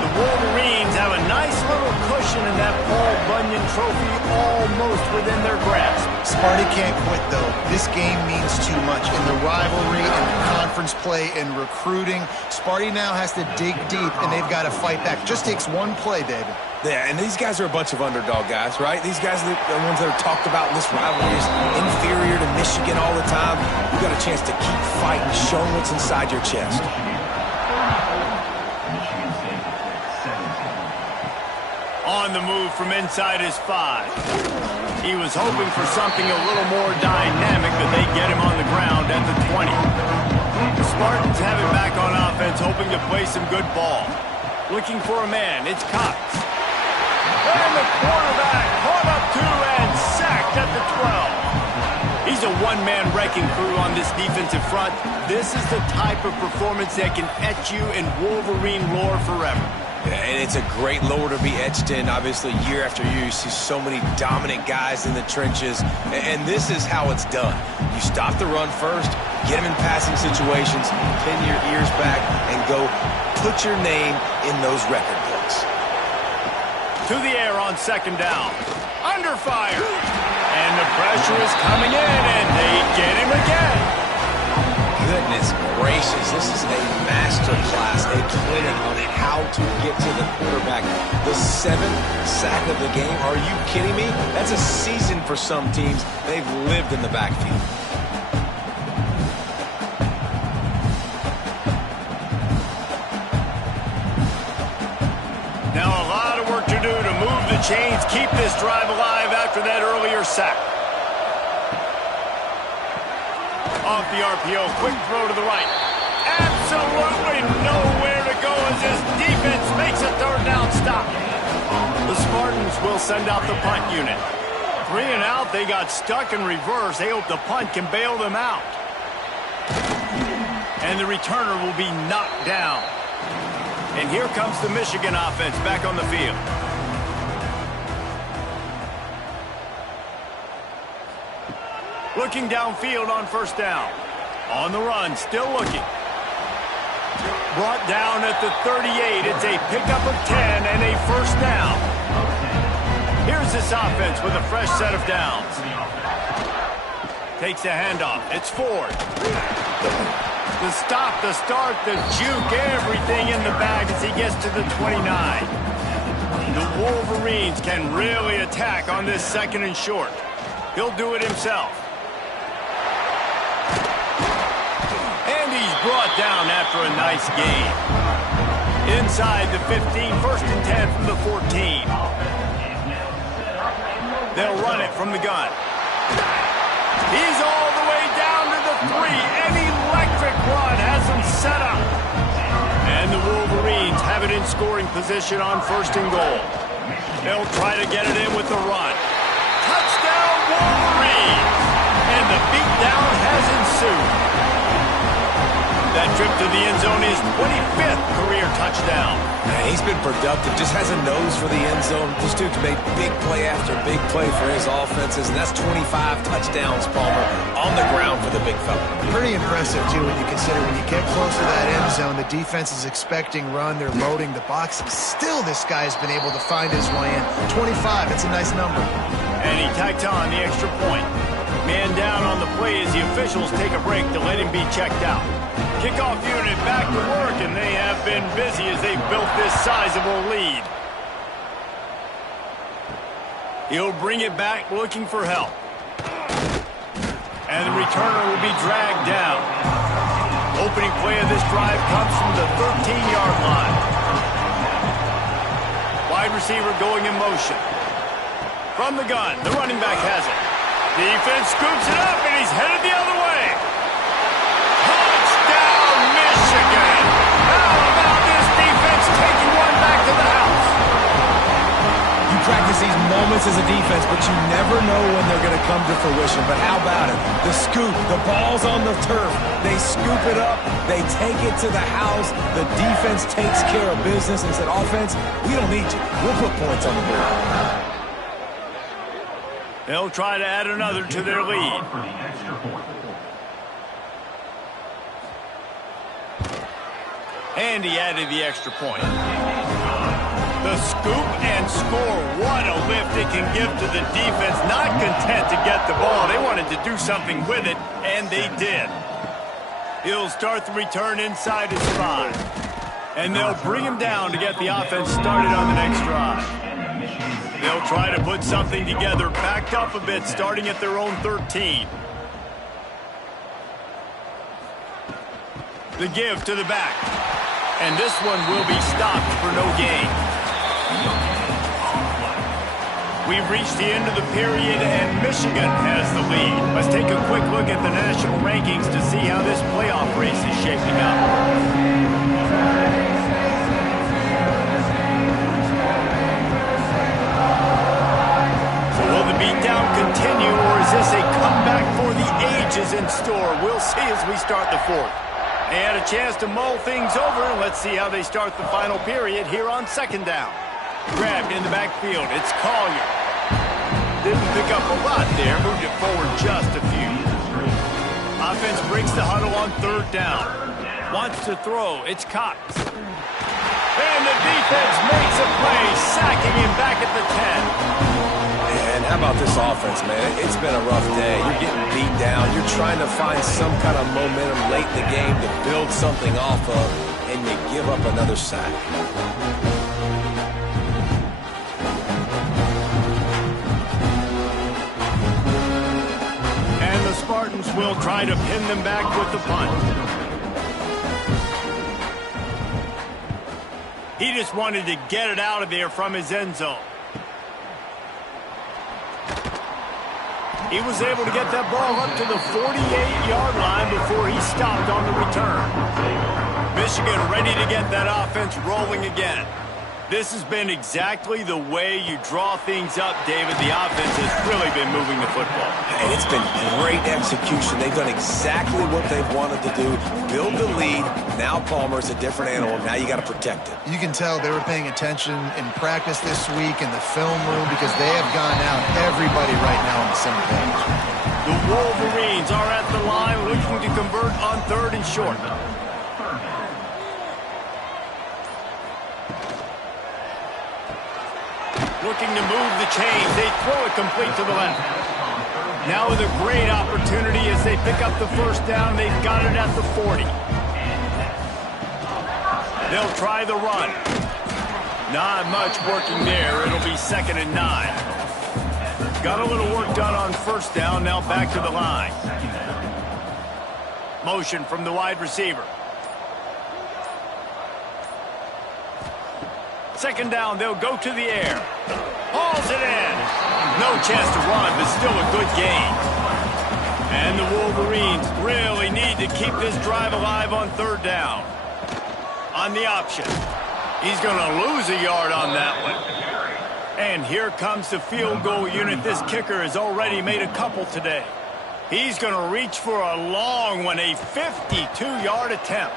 The Wolverines have a nice little cushion in that Paul Bunyan trophy almost within their grasp. Sparty can't quit, though. This game means too much. In the rivalry, in the conference play, in recruiting, Sparty now has to dig deep, and they've got to fight back. Just takes one play, David. Yeah, and these guys are a bunch of underdog guys, right? These guys are the ones that are talked about in this rivalry as inferior to Michigan all the time. You've got a chance to keep fighting, showing what's inside your chest. On the move from inside his 5. He was hoping for something a little more dynamic, but they get him on the ground at the 20. The Spartans have it back on offense, hoping to play some good ball. Looking for a man. It's Cox. And the quarterback caught up to and sacked at the 12. He's a one-man wrecking crew on this defensive front. This is the type of performance that can etch you in Wolverine lore forever. And it's a great lore to be etched in. Obviously, year after year, you see so many dominant guys in the trenches. And this is how it's done. You stop the run first, get them in passing situations, pin your ears back, and go put your name in those record books. To the air on second down. Under fire. And the pressure is coming in, and they get him again. Goodness gracious, this is a master class, a clinic on how to get to the quarterback. The 7th sack of the game, are you kidding me? That's a season for some teams. They've lived in the backfield. Now a lot of work to do to move the chains, keep this drive alive after that earlier sack. Off the RPO, quick throw to the right. Absolutely nowhere to go as this defense makes a third down stop. The Spartans will send out the punt unit. 3 and out, they got stuck in reverse. They hope the punt can bail them out. And the returner will be knocked down. And here comes the Michigan offense back on the field. Looking downfield on first down. On the run, still looking. Brought down at the 38. It's a pickup of 10 and a first down. Here's this offense with a fresh set of downs. Takes a handoff. It's Ford. The stop, the start, the juke, everything in the bag as he gets to the 29. The Wolverines can really attack on this second and short. He'll do it himself. And he's brought down after a nice gain. Inside the 15, 1st and 10 from the 14. They'll run it from the gun. He's all the way three. An electric run has them set up. And the Wolverines have it in scoring position on 1st and goal. They'll try to get it in with the run. Touchdown, Wolverines! And the beatdown has ensued. That trip to the end zone is 25th career touchdown. Man, he's been productive, just has a nose for the end zone. This dude's made big play after big play for his offenses, and that's 25 touchdowns, Palmer, on the ground for the big fella. Pretty impressive, too, when you consider when you get close to that end zone, the defense is expecting run, they're loading the box, and still this guy's been able to find his way in. 25, it's a nice number. And he tacked on the extra point. Man down on the play as the officials take a break to let him be checked out. Kickoff unit back to work, and they have been busy as they built this sizable lead. He'll bring it back looking for help. And the returner will be dragged down. Opening play of this drive comes from the 13-yard line. Wide receiver going in motion. From the gun, the running back has it. Defense scoops it up, and he's headed the other way. Touchdown, Michigan! How about this defense taking one back to the house? You practice these moments as a defense, but you never know when they're going to come to fruition. But how about it? The scoop, the ball's on the turf. They scoop it up, they take it to the house. The defense takes care of business and said, offense, we don't need you. We'll put points on the board. They'll try to add another to their lead. And he added the extra point. The scoop and score. What a lift it can give to the defense. Not content to get the ball. They wanted to do something with it, and they did. He'll start the return inside his 5. And they'll bring him down to get the offense started on the next drive. They'll try to put something together, backed up a bit, starting at their own 13. The give to the back. And this one will be stopped for no gain. We've reached the end of the period, and Michigan has the lead. Let's take a quick look at the national rankings to see how this playoff race is shaping up. Beatdown continue, or is this a comeback for the ages in store? We'll see as we start the 4th. They had a chance to mull things over. Let's see how they start the final period here on 2nd down. Grabbed in the backfield. It's Collier. Didn't pick up a lot there. Moved it forward just a few. Offense breaks the huddle on 3rd down. Wants to throw. It's Cox. And the defense makes a play, sacking him back at the 10. And how about this offense, man? It's been a rough day. You're getting beat down. You're trying to find some kind of momentum late in the game to build something off of, and you give up another sack. And the Spartans will try to pin them back with the punt. He just wanted to get it out of there from his end zone. He was able to get that ball up to the 48-yard line before he stopped on the return. Michigan ready to get that offense rolling again. This has been exactly the way you draw things up, David. The offense has really been moving the football. And it's been great execution. They've done exactly what they've wanted to do. Build the lead. Now Palmer's a different animal. Now you got to protect it. You can tell they were paying attention in practice this week in the film room because they have gone out, everybody right now on the same page. The Wolverines are at the line looking to convert on 3rd and short. Looking to move the chains. They throw it complete to the left. Now with a great opportunity as they pick up the 1st down. They've got it at the 40. They'll try the run. Not much working there. It'll be 2nd and 9. Got a little work done on 1st down. Now back to the line. Motion from the wide receiver. 2nd down, they'll go to the air. Hauls it in. No chance to run, but still a good gain. And the Wolverines really need to keep this drive alive on third down. On the option. He's going to lose a yard on that one. And here comes the field goal unit. This kicker has already made a couple today. He's going to reach for a long one, a 52-yard attempt.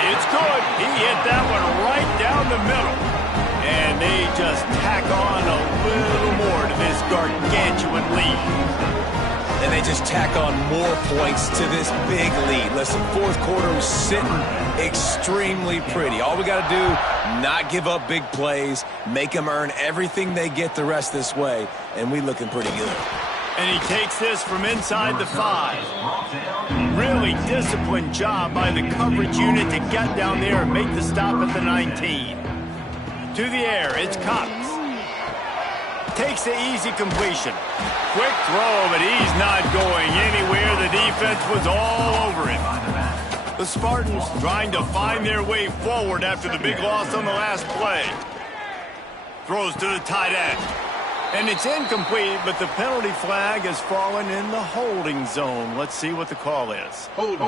It's good. He hit that one right down the middle. And they just tack on a little more to this gargantuan lead. And they just tack on more points to this big lead. Listen, fourth quarter is sitting extremely pretty. All we got to do, not give up big plays, make them earn everything they get the rest this way, and we looking pretty good. And he takes this from inside the 5. Really disciplined job by the coverage unit to get down there and make the stop at the 19. To the air, it's Cox. Takes the easy completion. Quick throw, but he's not going anywhere. The defense was all over him. The Spartans trying to find their way forward after the big loss on the last play. Throws to the tight end. And it's incomplete, but the penalty flag has fallen in the holding zone. Let's see what the call is. Holding.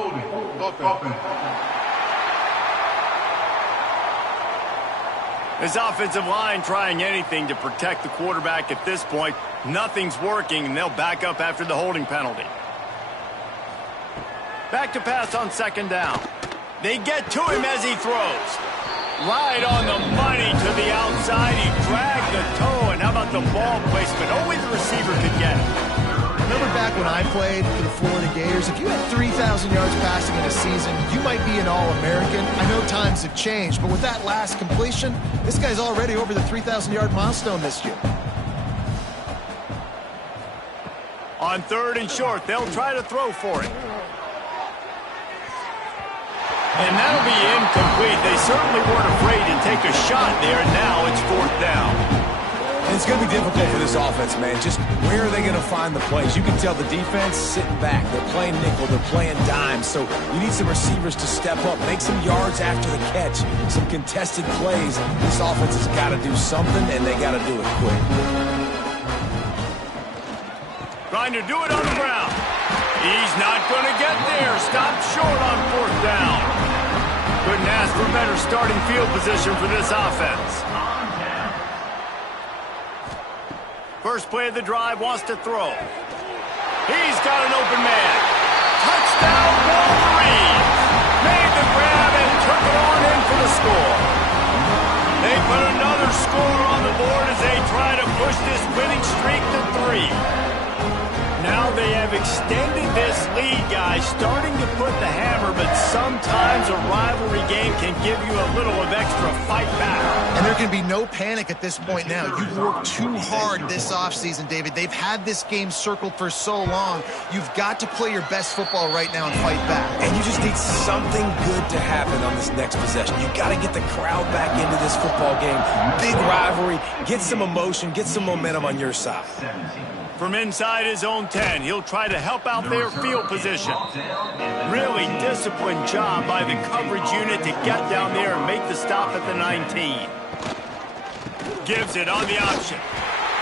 This offensive line trying anything to protect the quarterback at this point. Nothing's working, and they'll back up after the holding penalty. Back to pass on second down. They get to him as he throws. Right on the money to the outside. He dragged the toe, and how about the ball placement? Only the receiver could get it. Remember back when I played for the Florida Gators, if you had 3,000 yards passing in a season, you might be an All-American. I know times have changed, but with that last completion, this guy's already over the 3,000-yard milestone this year. On third and short, they'll try to throw for it. And that'll be incomplete. They certainly weren't afraid to take a shot there, and now it's fourth down. And it's going to be difficult for this offense, man. Just where are they going to find the plays? You can tell the defense sitting back. They're playing nickel. They're playing dime. So you need some receivers to step up, make some yards after the catch, some contested plays. This offense has got to do something, and they got to do it quick. Trying to do it on the ground. He's not going to get there. Stopped short on fourth down. Couldn't ask for better starting field position for this offense. First play of the drive, wants to throw. He's got an open man. Touchdown, Wolverines! Made the grab and took it on in for the score. They put another score on the board as they try to push this winning streak to 3. Now they have extended this lead, guys, starting to put the hammer, but sometimes a rivalry game can give you a little of extra fight back. And there can be no panic at this point now. You've worked too hard this offseason, David. They've had this game circled for so long. You've got to play your best football right now and fight back. And you just need something good to happen on this next possession. You got to get the crowd back into this football game. Big rivalry. Get some emotion. Get some momentum on your side. From inside his own 10, he'll try to help out their field position. Really disciplined job by the coverage unit to get down there and make the stop at the 19. Gives it on the option.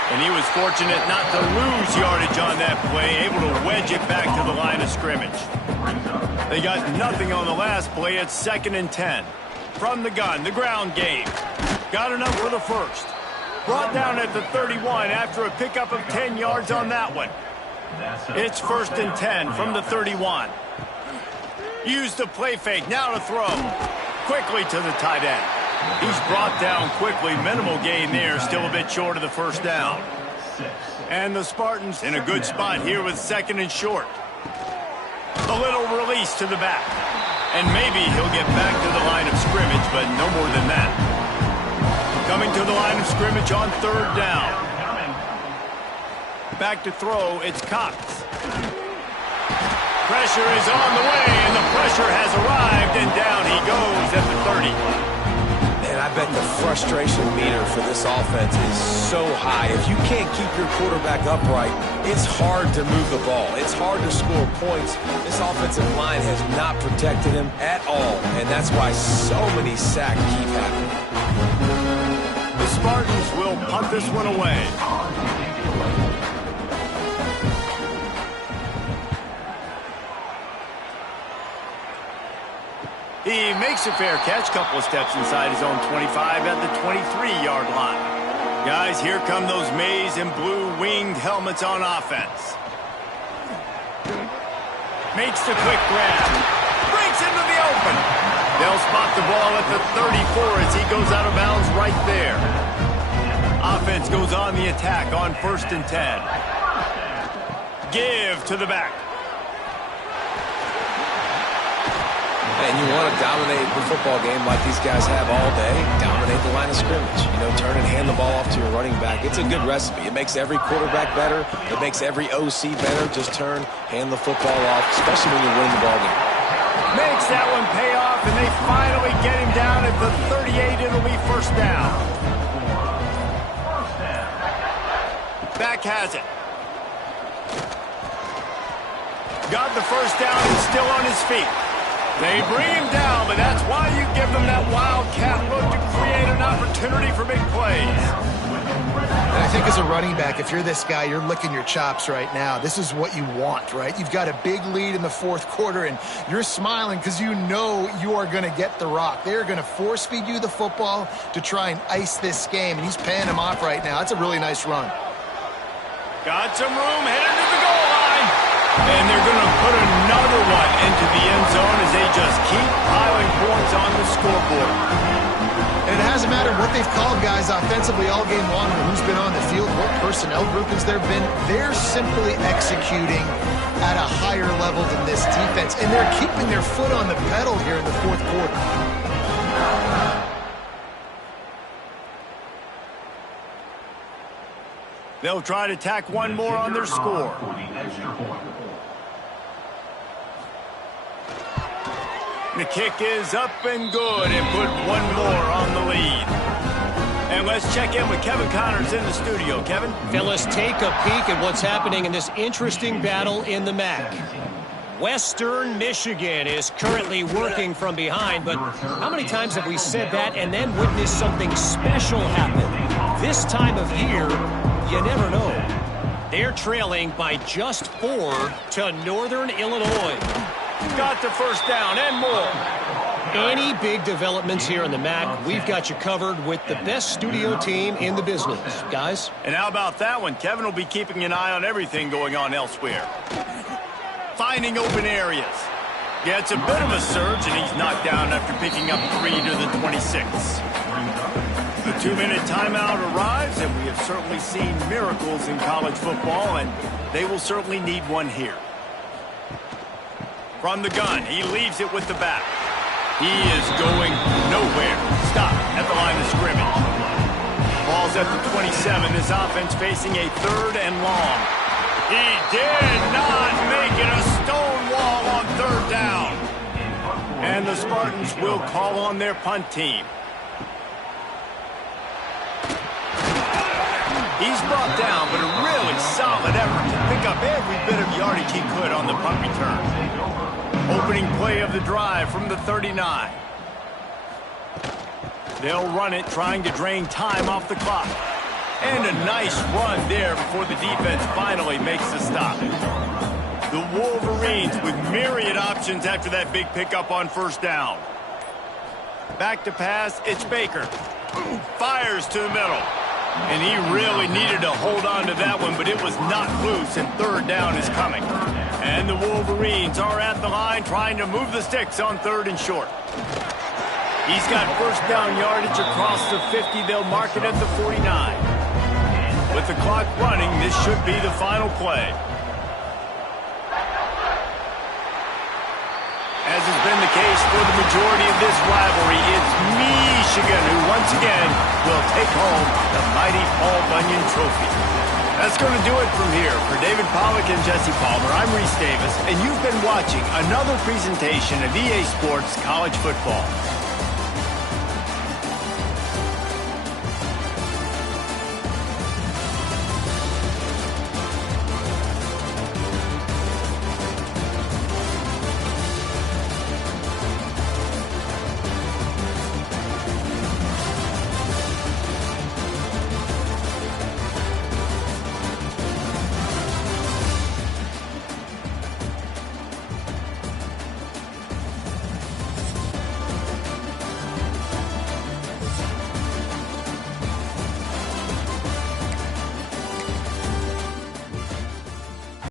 And he was fortunate not to lose yardage on that play, able to wedge it back to the line of scrimmage. They got nothing on the last play. It's 2nd and 10. From the gun, the ground game. Got enough for the first. Brought down at the 31 after a pickup of 10 yards on that one. It's 1st and 10 from the 31. Use the play fake, now to throw. Quickly to the tight end. He's brought down quickly, minimal gain there, still a bit short of the first down. And the Spartans in a good spot here with 2nd and short. A little release to the back. And maybe he'll get back to the line of scrimmage, but no more than that. Coming to the line of scrimmage on 3rd down. Back to throw, it's Cox. Pressure is on the way, and the pressure has arrived, and down he goes at the 30. And I bet the frustration meter for this offense is so high. If you can't keep your quarterback upright, it's hard to move the ball. It's hard to score points. This offensive line has not protected him at all, and that's why so many sacks keep happening. The Spartans will punt this one away. He makes a fair catch, couple of steps inside his own 25 at the 23-yard line. Guys, here come those maize and blue winged helmets on offense. Makes the quick grab. Breaks into the open. They'll spot the ball at the 34 as he goes out of bounds right there. Offense goes on the attack on 1st and 10. Give to the back. And you want to dominate the football game like these guys have all day. Dominate the line of scrimmage. You know, turn and hand the ball off to your running back. It's a good recipe. It makes every quarterback better. It makes every OC better. Just turn, hand the football off, especially when you're winning the ball game. Makes that one pay off, and they finally get him down at the 38. It'll be 1st down. Back has it. Got the 1st down and still on his feet. They bring him down, but that's why you give them that wildcat look to create an opportunity for big plays. And I think as a running back, if you're this guy, you're licking your chops right now. This is what you want, right? You've got a big lead in the 4th quarter, and you're smiling because you know you are going to get the rock. They're going to force feed you the football to try and ice this game, and he's paying them off right now. That's a really nice run. Got some room, headed to the goal line. And they're going to put another one into the end zone as they just keep piling points on the scoreboard. And it hasn't mattered what they've called guys offensively all game long, or who's been on the field, what personnel groupings there have been. They're simply executing at a higher level than this defense, and they're keeping their foot on the pedal here in the 4th quarter. They'll try to tack one more on their score. The kick is up and good and put one more on the lead. And let's check in with Kevin Connors in the studio. Kevin? Fellas, take a peek at what's happening in this interesting battle in the MAC. Western Michigan is currently working from behind, but how many times have we said that and then witnessed something special happen? This time of year, you never know. They're trailing by just 4 to Northern Illinois. Got the 1st down and more. Any big developments here in the MAC, we've got you covered with the best studio team in the business, guys. And how about that one? Kevin will be keeping an eye on everything going on elsewhere. Finding open areas. Yeah, it's a bit of a surge, and he's knocked down after picking up 3 to the 26. The 2-minute timeout arrives, and we have certainly seen miracles in college football, and they will certainly need one here. From the gun, he leaves it with the back. He is going nowhere. Stop at the line of scrimmage. Ball's at the 27. This offense facing a 3rd and long. He did not make it a stone wall on 3rd down. And the Spartans will call on their punt team. He's brought down, but a really solid effort to pick up every bit of yardage he could on the punt return. Opening play of the drive from the 39. They'll run it, trying to drain time off the clock. And a nice run there before the defense finally makes the stop. The Wolverines with myriad options after that big pickup on 1st down. Back to pass, it's Baker. Fires to the middle. And he really needed to hold on to that one, but it was not loose, and 3rd down is coming. And the Wolverines are at the line trying to move the sticks on 3rd and short. He's got 1st down yardage across the 50. They'll mark it at the 49. With the clock running, this should be the final play. As has been the case for the majority of this rivalry, it's Michigan who once again will take home the mighty Paul Bunyan Trophy. That's going to do it from here. For David Pollack and Jesse Palmer, I'm Reese Davis, and you've been watching another presentation of EA Sports College Football.